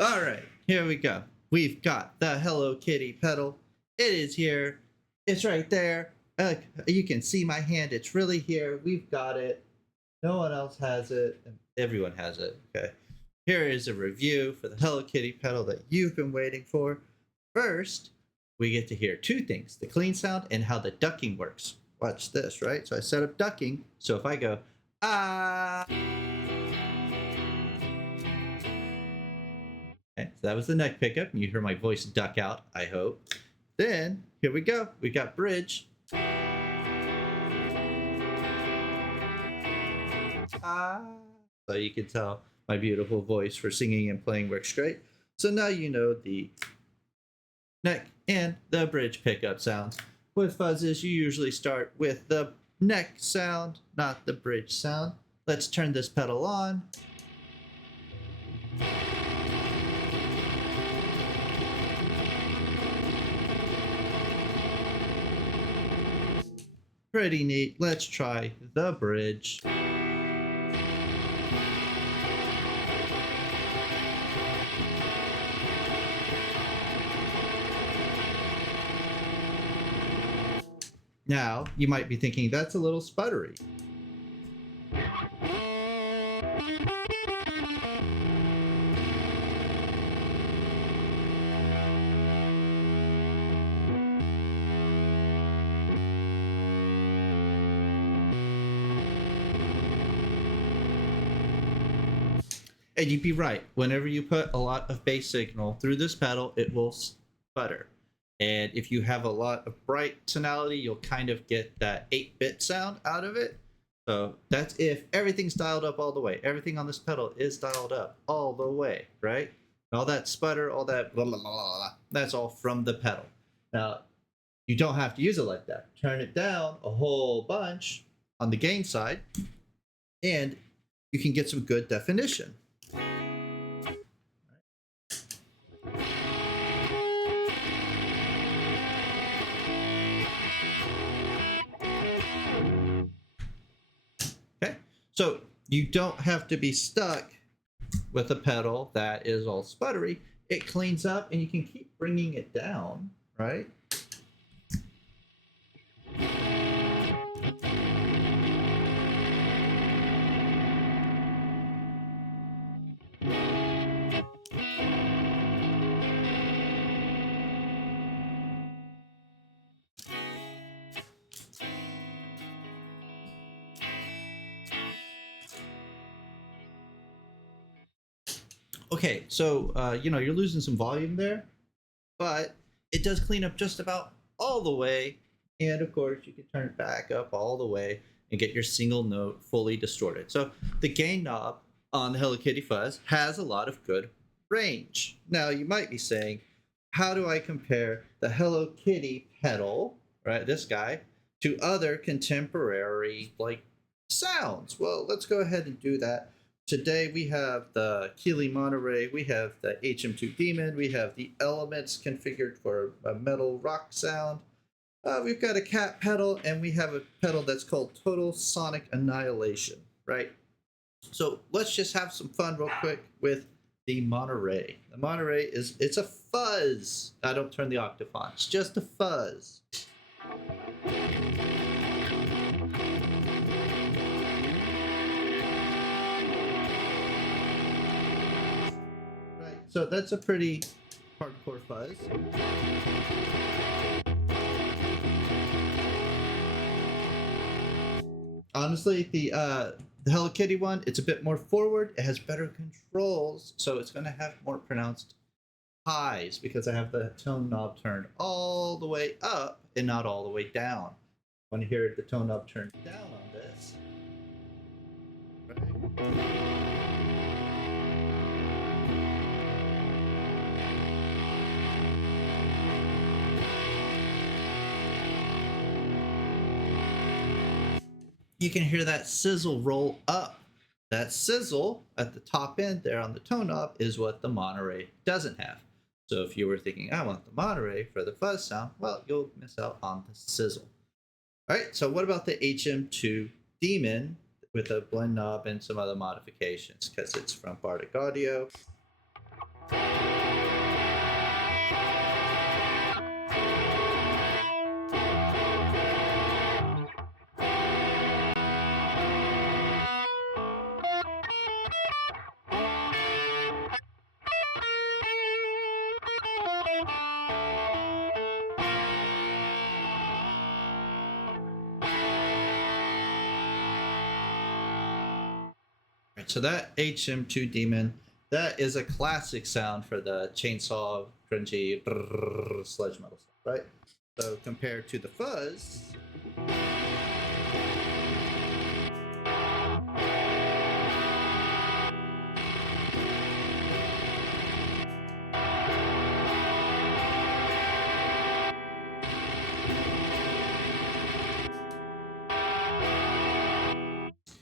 All right, here we go. We've got the Hello Kitty pedal. It is here. It's right there. You can see my hand. It's really here. We've got it. No one else has it. Everyone has it. Okay. Here is a review for the Hello Kitty pedal that you've been waiting for. First, we get to hear two things: the clean sound and how the ducking works. Watch this, right? So I set up ducking. So if I go, ah. Okay, so that was the neck pickup, and you hear my voice duck out, I hope. Then, here we go. We got bridge. Ah. So you can tell my beautiful voice for singing and playing works great. So now you know the neck and the bridge pickup sounds. With fuzzes, you usually start with the neck sound, not the bridge sound. Let's turn this pedal on. Pretty neat. Let's try the bridge. Now, you might be thinking that's a little sputtery. And you'd be right. Whenever you put a lot of bass signal through this pedal, it will sputter. And if you have a lot of bright tonality, you'll kind of get that 8-bit sound out of it. So that's if everything's dialed up all the way. Everything on this pedal is dialed up all the way, right? All that sputter, all that blah, blah, blah, blah, that's all from the pedal. Now, you don't have to use it like that. Turn it down a whole bunch on the gain side, and you can get some good definition. Okay, so you don't have to be stuck with a pedal that is all sputtery. It cleans up and you can keep bringing it down, right? Okay, so you're losing some volume there, but it does clean up just about all the way. And of course, you can turn it back up all the way and get your single note fully distorted. So the gain knob on the Hello Kitty Fuzz has a lot of good range. Now you might be saying, how do I compare the Hello Kitty pedal, right, this guy, to other contemporary like sounds? Well, let's go ahead and do that. Today we have the Keeley Monterey, we have the HM2 Demon, we have the Elements configured for a metal rock sound. We've got a cat pedal, and we have a pedal that's called Total Sonic Annihilation, right? So let's just have some fun real quick with the Monterey. The Monterey it's a fuzz. I don't turn the octave on. It's just a fuzz. Right. So that's a pretty hardcore fuzz. Honestly, the Hello Kitty one, it's a bit more forward. It has better controls, so it's going to have more pronounced highs because I have the tone knob turned all the way up and not all the way down. Want to hear the tone knob turned down on this? Right. You can hear that sizzle roll up. That sizzle at the top end there on the tone knob is what the Monterey doesn't have. So if you were thinking, I want the Monterey for the fuzz sound, well, you'll miss out on the sizzle. All right, so what about the HM2 Demon with a blend knob and some other modifications because it's from Bardic Audio? Right, so that HM2 demon, that is a classic sound for the chainsaw, grungy, sludge metal stuff, right? So compared to the fuzz,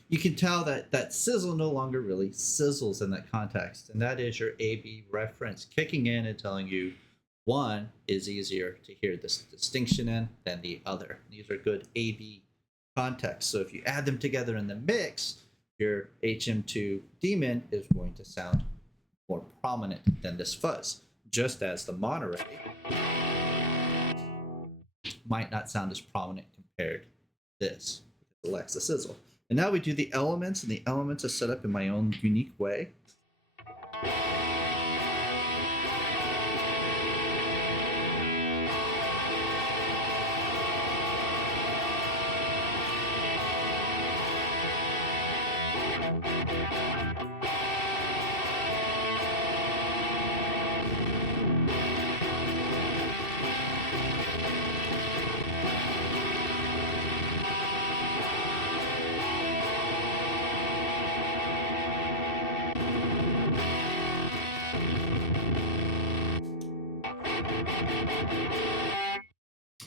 you can tell that that sizzle no longer really sizzles in that context, and that is your AB reference kicking in and telling you one is easier to hear this distinction in than the other. These are good AB contexts. So if you add them together in the mix, your HM2 demon is going to sound more prominent than this fuzz, just as the Monterey might not sound as prominent compared to this, because it lacks the sizzle. And now we do the elements, and the elements are set up in my own unique way.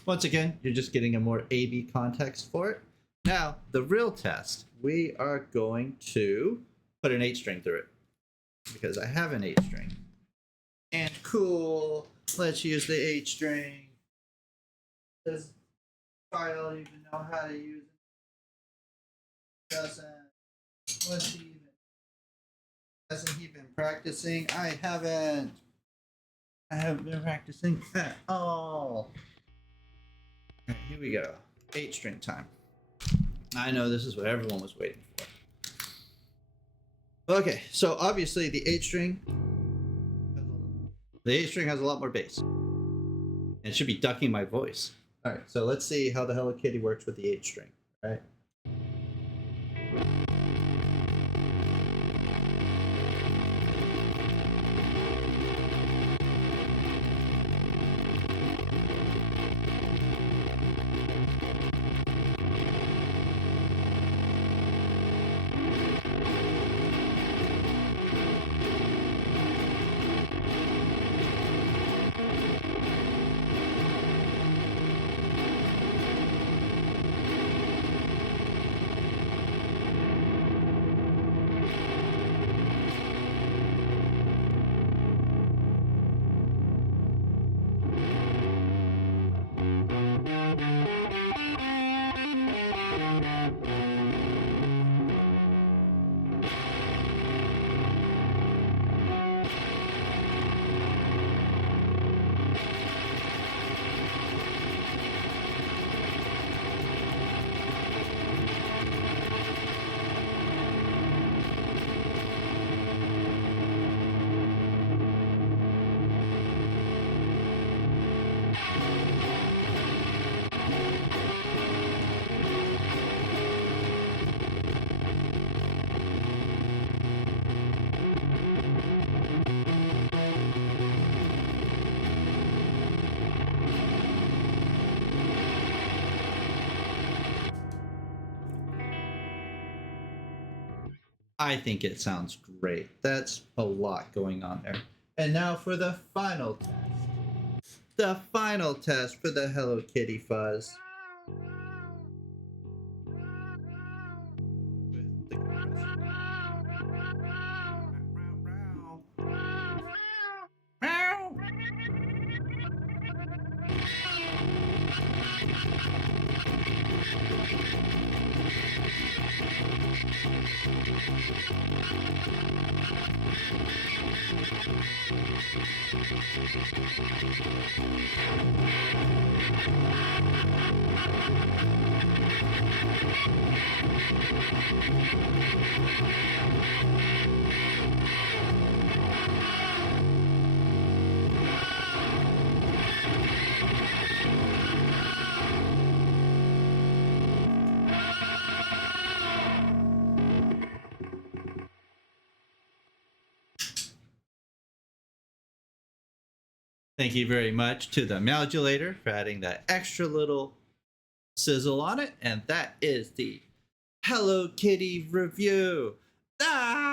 Once again, you're just getting a more A-B context for it. Now, the real test, we are going to put an 8-string through it, because I have an 8-string. And cool, let's use the 8-string. Does Kyle even know how to use it? Doesn't. What's he even? Hasn't he been practicing? I haven't been practicing at all. Right, here we go. 8-string time. I know this is what everyone was waiting for. Okay, so obviously the 8-string has a lot more bass. And it should be ducking my voice. Alright, so let's see how the Hello Kitty works with the 8-string, right? I think it sounds great. That's a lot going on there. And now for the final test. The final test for the Hello Kitty fuzz. With the compressor. Meow. Thank you very much to the Meowdulator for adding that extra little sizzle on it. And that is the Hello Kitty review. Ah!